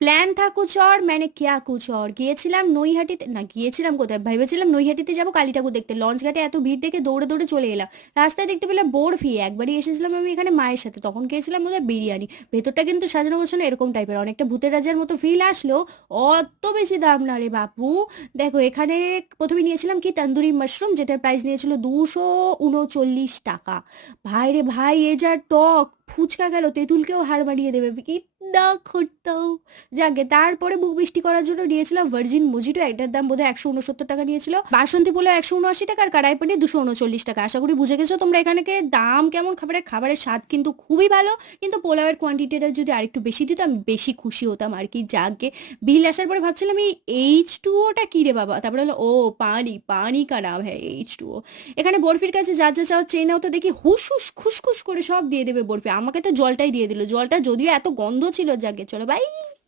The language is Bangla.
প্ল্যান থা কুছ और मैंने क्या कुछ और গিয়েছিলাম নৈহাটিতে, না গিয়েছিলাম কোথায়, ভেবেছিলাম নৈহাটিতে যাব কালী ঠাকুর দেখতে, লঞ্চ ঘাটে এত ভিড় দেখে দৌড়ে দৌড়ে চলে এলাম। রাস্তায় দেখতে পেলাম বরফি। একবারই এসেছিলাম আমি এখানে মায়ের সাথে, তখন খেয়েছিলাম বোধহয় বিরিয়ানি। ভেতরটা কিন্তু সাজানো গোছানো এরকম টাইপের, অনেকটা ভূতের রাজার মতো ফিল আসলো। অত বেশি দাম না রে বাপু। দেখো এখানে প্রথমে নিয়েছিলাম কি তন্দুরি মাশরুম, যেটার প্রাইস নিয়েছিল 239 টাকা। ভাই রে ভাই, এ যা টক! ফুচকা গেল তেঁতুলকেও হার মানিয়ে দেবে কি না করতাম। যাকে তারপরে বুক বৃষ্টি করার জন্য নিয়েছিলাম ভার্জিন মজিটো, এটার দাম বোধহয় 169 টাকা নিয়েছিল। বাসন্তী পোলাও 179 টাকা, আর কড়াই পনির 239 টাকা। আশা করি বুঝে গেছো তোমরা এখানে দাম কেমন। খাবারের খাবারের স্বাদ কিন্তু খুবই ভালো, কিন্তু পোলাওয়ের কোয়ান্টিটিটা যদি আরেকটু বেশি দিত আমি বেশি খুশি হতাম আর কি। যাকে বিল আসার পরে ভাবছিলাম এই H2Oটা কি রে বাবা, তারপরে হলো ও পানি, পানি কা নাম হ্যাঁ H2O। এখানে বরফির কাছে যা যা চাও চেয়ে নাও, তো দেখি হুস হুস খুসখুস করে সব দিয়ে দেবে বরফি। আমাকে তো জলটাই দিয়ে দিল, জলটা যদিও এত গন্ধ ছিল। যাকে চলো বাই।